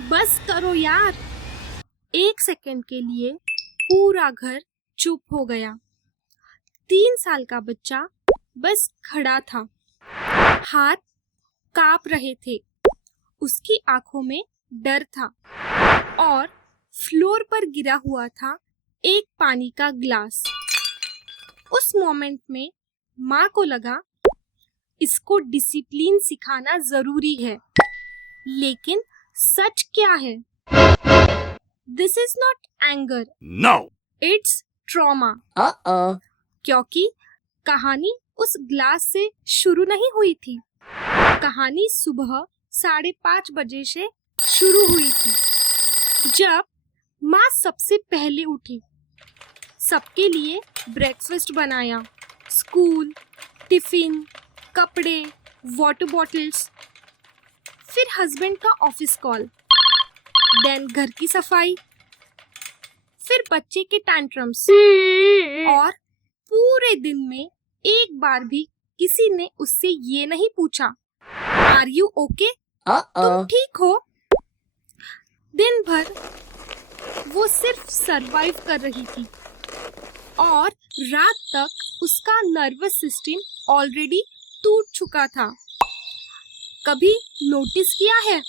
बस करो यार। एक सेकंड के लिए पूरा घर चुप हो गया। 3 साल का बच्चा बस खड़ा था, हाथ कांप रहे थे, उसकी आंखों में डर था और फ्लोर पर गिरा हुआ था एक पानी का ग्लास। उस मोमेंट में माँ को लगा इसको डिसिप्लिन सिखाना जरूरी है, लेकिन सच क्या है? This is not anger, no, it's trauma. क्योंकि कहानी उस ग्लास से शुरू नहीं हुई थी। कहानी सुबह 5:30 बजे से शुरू हुई थी, जब माँ सबसे पहले उठी, सबके लिए ब्रेकफास्ट बनाया, स्कूल, टिफिन, कपड़े, वाटर बॉटल्स, फिर हस्बैंड का ऑफिस कॉल, देन घर की सफाई, फिर बच्चे के टैंट्रम्स, और पूरे दिन में एक बार भी किसी ने उससे ये नहीं पूछा, आर यू ओके? तुम ठीक हो? दिन भर वो सिर्फ सरवाइव कर रही थी और रात तक उसका नर्वस सिस्टम ऑलरेडी टूट चुका था। कभी नोटिस किया है,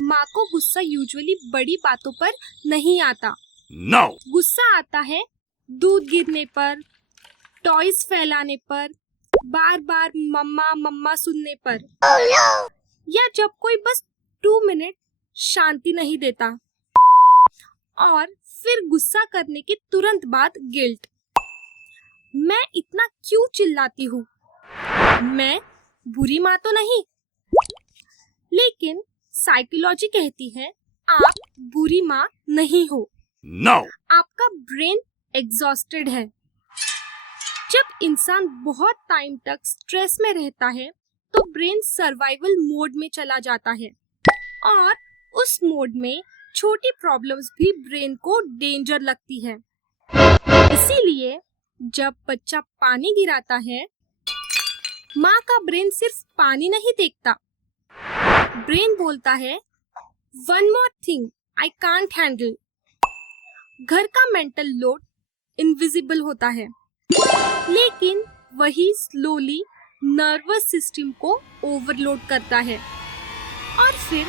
माँ को गुस्सा यूजुअली बड़ी बातों पर नहीं आता। No. गुस्सा आता है दूध गिरने पर, टॉयज फैलाने पर, बार बार मम्मा मम्मा सुनने पर, या जब कोई बस 2 मिनट शांति नहीं देता। और फिर गुस्सा करने के तुरंत बाद गिल्ट, मैं इतना क्यों चिल्लाती हूँ? मैं बुरी माँ तो नहीं? लेकिन साइकोलॉजी कहती है आप बुरी माँ नहीं हो। No. आपका ब्रेन एग्जॉस्टेड है। जब इंसान बहुत टाइम तक स्ट्रेस में रहता है तो ब्रेन सर्वाइवल मोड में चला जाता है और उस मोड में छोटी प्रॉब्लम्स भी ब्रेन को डेंजर लगती है। इसीलिए जब बच्चा पानी गिराता है, माँ का ब्रेन सिर्फ पानी नहीं देखता, ब्रेन बोलता है one more thing I can't handle. घर का मेंटल लोड इनविजिबल होता है, लेकिन वही स्लोली नर्वस सिस्टम को ओवरलोड करता है और फिर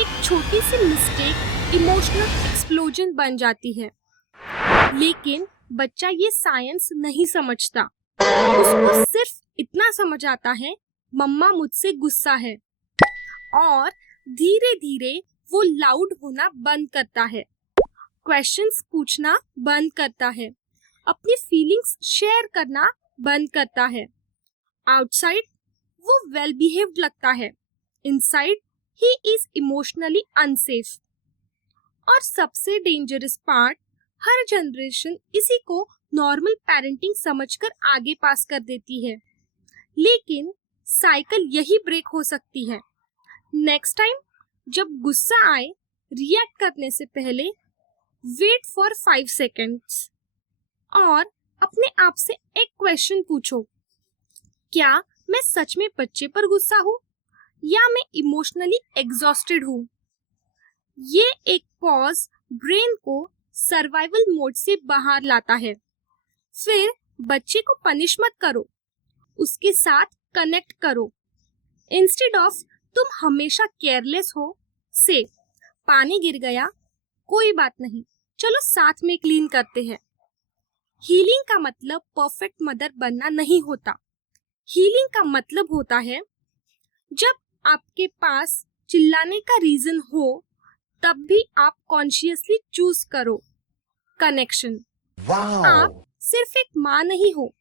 एक छोटी सी मिस्टेक इमोशनल एक्सप्लोजन बन जाती है। लेकिन बच्चा ये साइंस नहीं समझता, उसको सिर्फ इतना समझ आता है मम्मा मुझसे गुस्सा है, और धीरे धीरे वो लाउड होना बंद करता है, क्वेश्चंस पूछना बंद करता है, अपनी फीलिंग्स शेयर करना बंद करता है। आउटसाइड वो वेल बिहेव्ड लगता है, inside he is emotionally unsafe. और सबसे डेंजरस पार्ट, हर जनरेशन इसी को नॉर्मल पेरेंटिंग समझकर आगे पास कर देती है, लेकिन साइकिल यही ब्रेक हो सकती है। नेक्स्ट टाइम जब गुस्सा आए, रिएक्ट करने से पहले वेट फॉर 5 सेकेंड्स और अपने आप से एक क्वेश्चन पूछो, क्या मैं सच में बच्चे पर गुस्सा हूँ या मैं इमोशनली एग्जॉस्टेड हूँ? ये एक पॉज ब्रेन को सर्वाइवल मोड से बाहर लाता है। फिर बच्चे को पनिश मत करो, उसके साथ कनेक्ट करो। इंस्टेड ऑफ तुम हमेशा केयरलेस हो से पानी गिर गया, कोई बात नहीं, चलो साथ में क्लीन करते हैं। हीलिंग का मतलब परफेक्ट मदर बनना नहीं होता। हीलिंग का मतलब होता है जब आपके पास चिल्लाने का रीजन हो, तब भी आप कॉन्शियसली चूज करो कनेक्शन। आप सिर्फ एक माँ नहीं हो,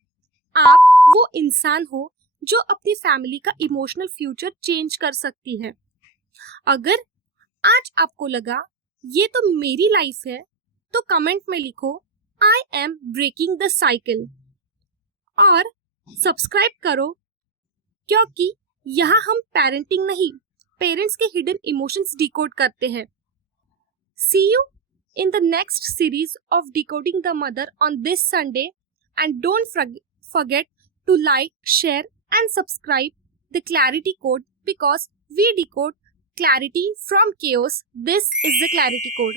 आप वो इंसान हो जो अपनी फैमिली का इमोशनल फ्यूचर चेंज कर सकती है। अगर आज आपको लगा ये तो मेरी लाइफ है, तो कमेंट में लिखो I am breaking the cycle और सब्सक्राइब करो, क्योंकि यहाँ हम पेरेंटिंग नहीं, पेरेंट्स के हिडन इमोशंस डिकोड करते हैं। See you in the next series of Decoding the Mother on this Sunday, and don't forget to like, share and subscribe the Clarity Code, because we decode clarity from chaos. This is the clarity code.